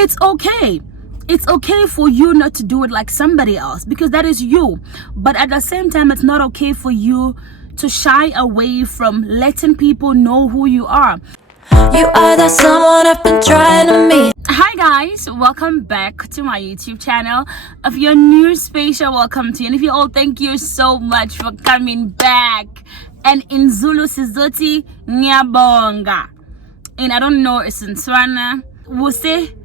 it's okay. It's okay for you not to do it like somebody else, because that is you. But at the same time, it's not okay for you to shy away from letting people know who you are. You are the someone I've been trying to meet. Hi guys, welcome back to my YouTube channel. If you're new, special welcome to you. And if you're old, thank you so much for coming back. And in Zulu Sizoti Nyabonga. And I don't know, it's in Swana. We'll say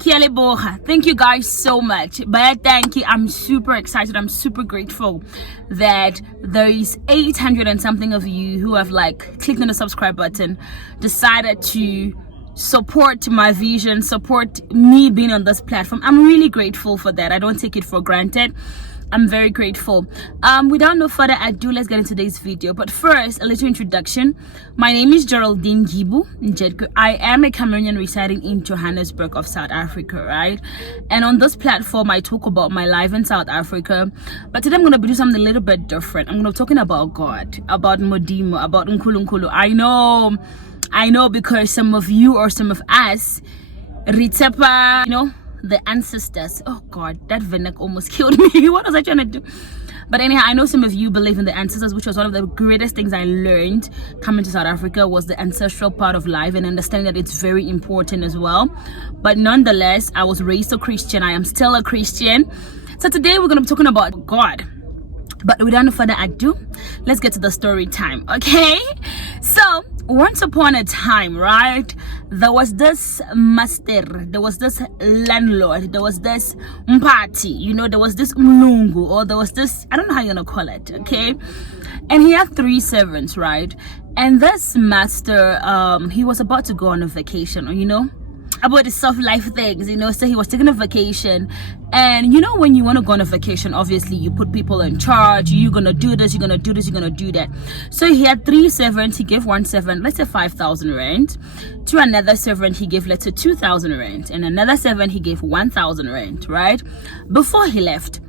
thank you guys so much. But thank you. I'm super excited. I'm super grateful that there is 800 and something of you who have clicked on the subscribe button, decided to support my vision, support me being on this platform. I'm really grateful for that. I don't take it for granted. I'm very grateful. Without no further ado, let's get into today's video. But first, a little introduction. My name is Geraldine Ngibu, Djetkeu. I am a Cameroonian residing in Johannesburg of South Africa, right? And on this platform, I talk about my life in South Africa. But today I'm going to be doing something a little bit different. I'm going to be talking about God, about Modimo, about Nkulunkulu. I know because some of you or some of us, Ritepa, the ancestors. Oh God, that Venek almost killed me. What was I trying to do? But anyhow, I know some of you believe in the ancestors, which was one of the greatest things I learned coming to South Africa, was the ancestral part of life, and understanding that it's very important as well. But nonetheless, I was raised a Christian. I am still a Christian. So today we're going to be talking about God. But without no further ado, let's get to the story time, okay? So, once upon a time, right, there was this master, there was this landlord, there was this mpati, there was this mlungu, or there was this, I don't know how you're gonna call it, okay? And he had 3 servants, right? And this master, he was about to go on a vacation, about the soft life things, so he was taking a vacation. And when you want to go on a vacation, obviously you put people in charge. You're gonna do this, you're gonna do this, you're gonna do that. So he had 3 servants. He gave one servant, let's say 5,000 rand. To another servant he gave, let's say 2,000 rand, and another servant he gave 1,000 rand, right, before he left.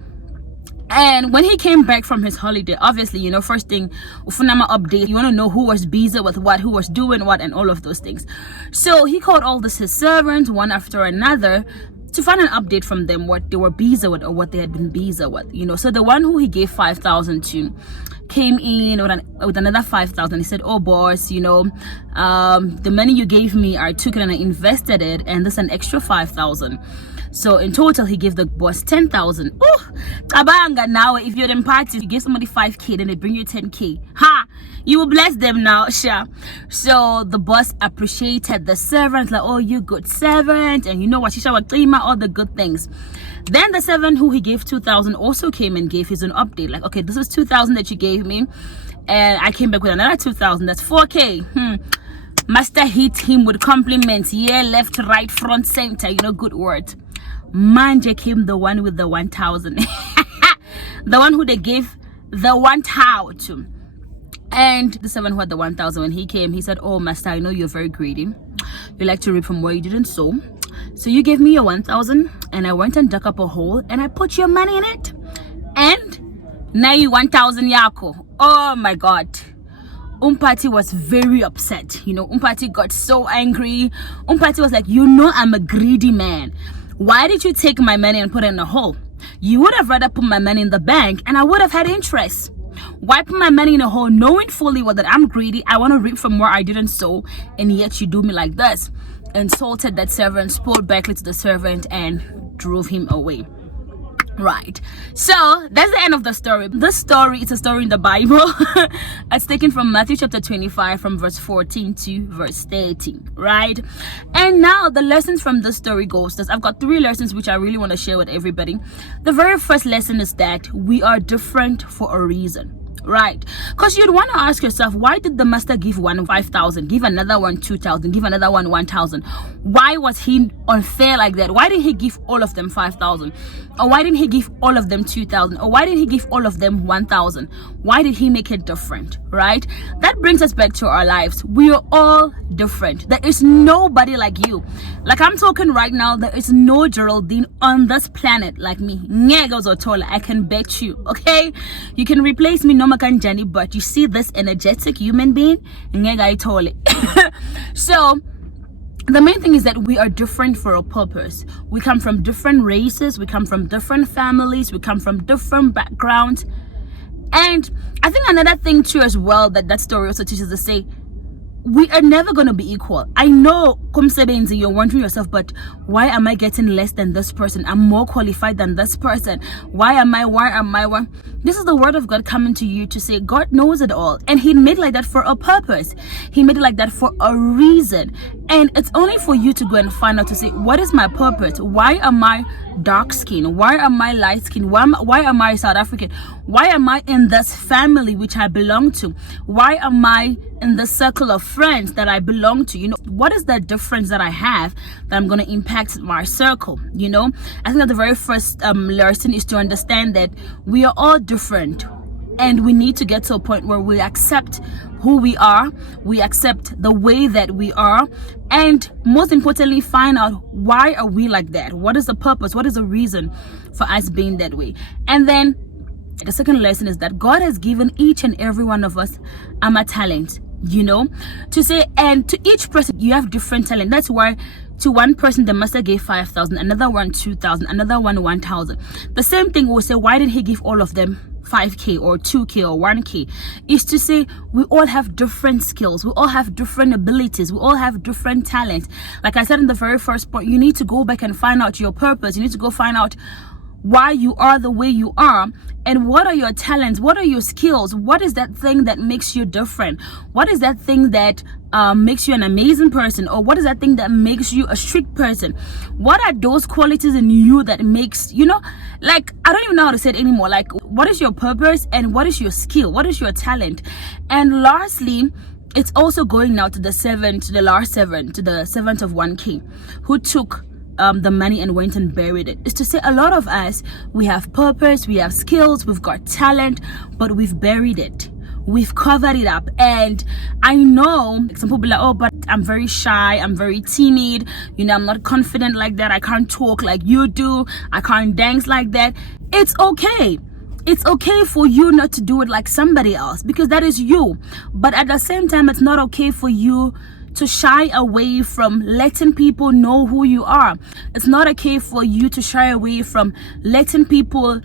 And when he came back from his holiday, obviously, first thing, ufunama update, you want to know who was busy with what, who was doing what, and all of those things. So he called all his servants, one after another, to find an update from them, what they were busy with or what they had been busy with, So the one who he gave 5,000 to came in with another 5,000. He said, oh boss, the money you gave me, I took it and I invested it, and there's an extra 5,000. So in total, he gave the boss 10,000. Oh, kabanga now. If you're in parties, you give somebody 5K, then they bring you 10K. Ha! You will bless them now, sure. So the boss appreciated the servant, oh, you good servant, and what, Shisha wa all the good things. Then the servant who he gave 2,000 also came and gave his own update, okay, this is 2,000 that you gave me, and I came back with another 2,000. That's 4K. Master hit him with compliments, left, right, front, center, good words. Manje came the one with the 1,000. The one who they gave the 1,000 to. And the servant who had the 1,000, when he came, he said, oh master, I know you're very greedy. You like to reap from where you didn't sow. So you gave me your 1,000, and I went and dug up a hole, and I put your money in it. And now you 1,000 yako. Oh my God. Umpati was very upset. Umpati got so angry. Umpati was like, I'm a greedy man. Why did you take my money and put it in a hole? You would have rather put my money in the bank, and I would have had interest. Why put my money in a hole, knowing fully well that I'm greedy, I want to reap from where I didn't sow, and yet you do me like this? Insulted that servant, spoke back to the servant, and drove him away. Right, so that's the end of the story. This story is a story in the Bible. It's taken from Matthew chapter 25, from verse 14 to verse 13, right? And now the lessons from this story goes this. I've got 3 lessons which I really want to share with everybody. The very first lesson is that we are different for a reason. Right, because you'd want to ask yourself, why did the master give one 5,000, give another one 2,000, give another one 1,000? Why was he unfair like that? Why didn't he give all of them 5,000? Or why didn't he give all of them 2,000? Or why did he give all of them 1,000? Why did he make it different? Right, that brings us back to our lives. We are all different. There is nobody like you. Like I'm talking right now, there is no Geraldine on this planet like me. Ngegos or taller, I can bet you. Okay, you can replace me no makanjani, but you see this energetic human being, ngega itole. So the main thing is that we are different for a purpose. We come from different races, we come from different families, we come from different backgrounds. And I think another thing too as well that story also teaches us to say, we are never going to be equal. I know, kumsebenzi, you're wondering yourself, but why am I getting less than this person? I'm more qualified than this person. Why am I? This is the word of God coming to you to say God knows it all, and he made it like that for a purpose. He made it like that for a reason, and it's only for you to go and find out to say, what is my purpose? Why am I dark skin? Why am I light skin? Why am I South African? Why am I in this family which I belong to? Why am I in the circle of friends that I belong to? What is that difference that I have that I'm going to impact my circle? I think that the very first lesson is to understand that we are all different, and we need to get to a point where we accept who we are, we accept the way that we are, and most importantly, find out why are we like that? What is the purpose? What is the reason for us being that way? And then the second lesson is that God has given each and every one of us a talent, to say, and to each person you have different talent. That's why to one person the master gave 5,000, another one 2,000, another one 1,000. The same thing we'll say, why did he give all of them 5K or 2K or 1K? Is to say we all have different skills, we all have different abilities, we all have different talents. Like I said in the very first point, you need to go back and find out your purpose. You need to go find out why you are the way you are, and what are your talents, what are your skills, what is that thing that makes you different, what is that thing that makes you an amazing person, or what is that thing that makes you a strict person? What are those qualities in you that makes, like, I don't even know how to say it anymore. Like, what is your purpose and what is your skill, what is your talent? And lastly, it's also going now to the seventh of 1K, who took the money and went and buried it. Is to say, a lot of us, we have purpose, we have skills, we've got talent, but we've buried it, we've covered it up. And I know some people be like, oh, but I'm very shy, I'm very timid, I'm not confident like that, I can't talk like you do, I can't dance like that. It's okay. It's okay for you not to do it like somebody else, because that is you. But at the same time, it's not okay for you to shy away from letting people know who you are. It's not okay for you to shy away from letting people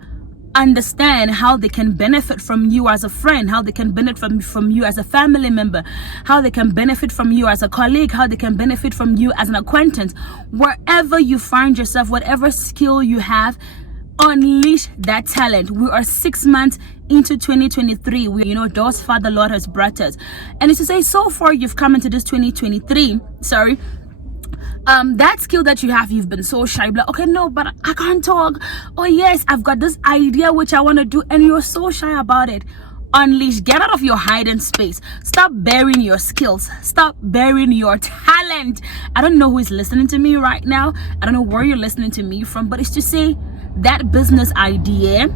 understand how they can benefit from you as a friend, how they can benefit from you as a family member, how they can benefit from you as a colleague, how they can benefit from you as an acquaintance. Wherever you find yourself, whatever skill you have, unleash that talent. We are 6 months into 2023. Those far the Lord has brought us, and it's to say, so far you've come into this 2023, that skill that you have, you've been so shy, like, okay, no, but I can't talk. Oh yes, I've got this idea which I want to do, and you're so shy about it. Unleash, get out of your hiding space, stop burying your skills, stop burying your talent. I don't know who is listening to me right now, I don't know where you're listening to me from, but it's to say, that business idea,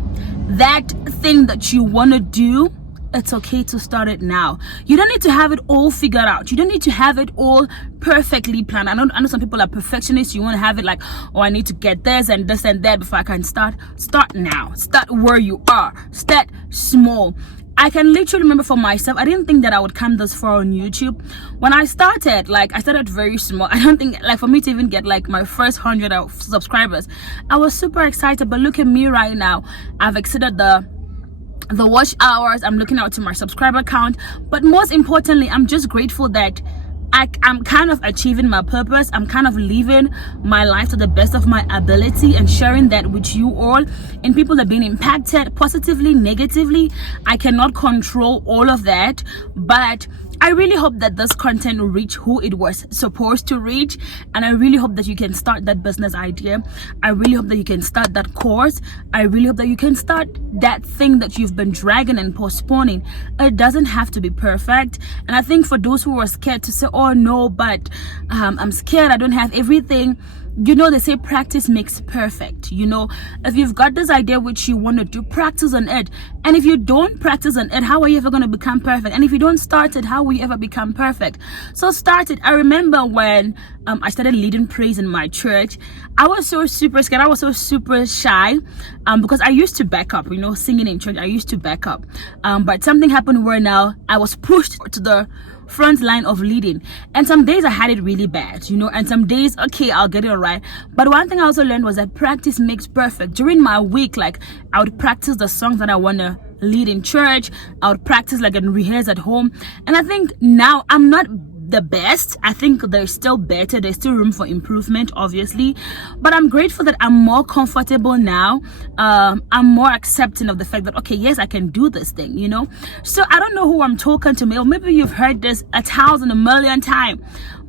that thing that you want to do, it's okay to start it now. You don't need to have it all figured out. You don't need to have it all perfectly planned. I know some people are perfectionists. You want to have it like, oh, I need to get this and this and that before I can start. Start now. Start where you are. Start small. I can literally remember for myself, I didn't think that I would come this far on YouTube. When I started, I started very small. I don't think, for me to even get my first 100 subscribers, I was super excited. But look at me right now. I've exceeded the watch hours. I'm looking out to my subscriber count. But most importantly, I'm just grateful that I'm kind of achieving my purpose. I'm kind of living my life to the best of my ability and sharing that with you all, and people are being impacted positively, negatively. I cannot control all of that, but I really hope that this content will reach who it was supposed to reach, and I really hope that you can start that business idea. I really hope that you can start that course. I really hope that you can start that thing that you've been dragging and postponing. It doesn't have to be perfect, and I think for those who are scared to say, oh no, but I'm scared, I don't have everything, they say practice makes perfect. If you've got this idea which you want to do, practice on it. And if you don't practice on it, how are you ever going to become perfect? And if you don't start it, how will you ever become perfect? So start it. I remember when I started leading praise in my church, I was so super scared. I was so super shy because I used to back up, singing in church. I used to back up. But something happened where now I was pushed to the front line of leading. And some days I had it really bad, and some days, okay, I'll get it all right. But one thing I also learned was that practice makes perfect. During my week, like, I would practice the songs that I want to lead in church. I would practice, like, and rehearse at home. And I think now I'm not the best. I think there's still better. There's still room for improvement, obviously, but I'm grateful that I'm more comfortable now. I'm more accepting of the fact that, okay, yes, I can do this thing, So I don't know who I'm talking to, or maybe you've heard this 1,000, 1,000,000 times,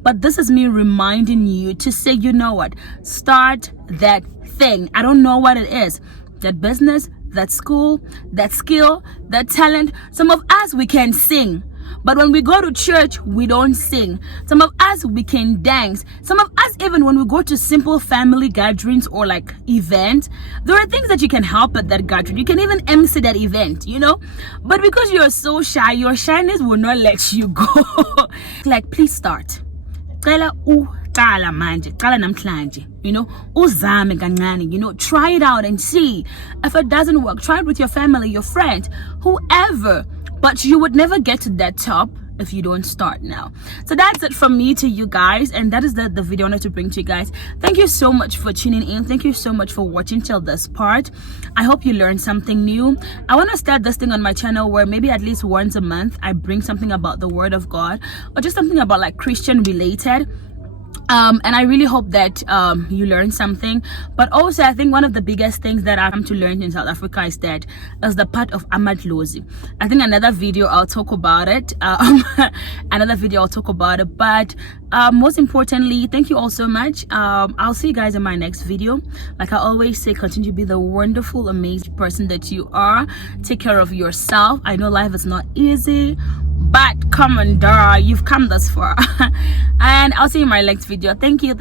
but this is me reminding you to say, you know what, start that thing. I don't know what it is, that business, that school, that skill, that talent. Some of us, we can sing, but when we go to church, we don't sing. Some of us, we can dance. Some of us, even when we go to simple family gatherings or like events, there are things that you can help at that gathering. You can even MC that event, But because you're so shy, your shyness will not let you go. Like, please start. Qala manje, qala namhlanje, uzame kancane, try it out and see. If it doesn't work, try it with your family, your friends, whoever. But you would never get to that top if you don't start now. So that's it from me to you guys, and that is the video I wanted to bring to you guys. Thank you so much for tuning in. Thank you so much for watching till this part. I hope you learned something new. I want to start this thing on my channel where maybe at least once a month I bring something about the Word of God, or just something about like Christian related. And I really hope that you learn something. But also, I think one of the biggest things that I've come to learn in South Africa is the part of amadlozi. I think another video I'll talk about it. But most importantly, thank you all so much. I'll see you guys in my next video. Like I always say, continue to be the wonderful, amazing person that you are. Take care of yourself. I know life is not easy, but come on, Dara, you've come this far. And I'll see you in my next video. Thank you.